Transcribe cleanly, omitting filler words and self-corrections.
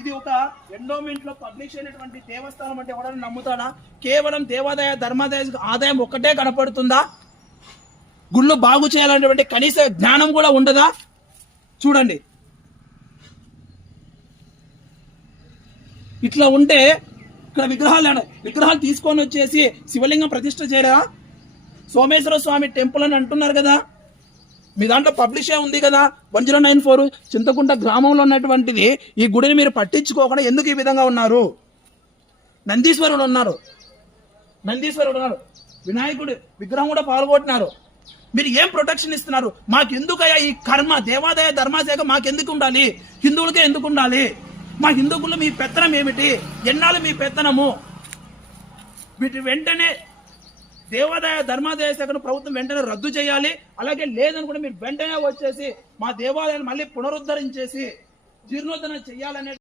ఇది ఒక ఎండోమెంట్ లో పబ్లిష్ అయినటువంటి దేవస్థానం అంటే ఎవరైనా నమ్ముతాడా? కేవలం దేవాదాయ ధర్మాదాయ ఆదాయం ఒక్కటే కనపడుతుందా? గుళ్ళు బాగు చేయాలనేటువంటి కనీస జ్ఞానం కూడా ఉండదా? చూడండి, ఇట్లా ఉంటే ఇక్కడ విగ్రహాలు తీసుకొని వచ్చేసి శివలింగం ప్రతిష్ఠ చేయరా? సోమేశ్వర స్వామి టెంపుల్ అని అంటున్నారు కదా, మీ దాంట్లో పబ్లిషే ఉంది కదా 1094. చింతకుంట గ్రామంలో ఉన్నటువంటిది ఈ గుడిని మీరు పట్టించుకోకుండా ఎందుకు ఈ విధంగా ఉన్నారు? నందీశ్వరుడు ఉన్నారు, వినాయకుడు విగ్రహం కూడా పాల్గొంటున్నారు. మీరు ఏం ప్రొటెక్షన్ ఇస్తున్నారు? మాకెందుకయ్యా ఈ కర్మ? దేవాదాయ ధర్మాశాఖ మాకెందుకు ఉండాలి? హిందువులకే ఎందుకు ఉండాలి? మా హిందువులు మీ పెత్తనం ఏమిటి? ఎన్నాళ్ళు మీ పెత్తనము? వీటి వెంటనే దేవాదాయ ధర్మాదాయ శాఖను ప్రభుత్వం వెంటనే రద్దు చేయాలి. అలాగే లేదని కూడా మీరు వెంటనే వచ్చేసి మా దేవాలయాన్ని మళ్ళీ పునరుద్ధరించేసి జీర్ణోద్ధరణ చేయాలనే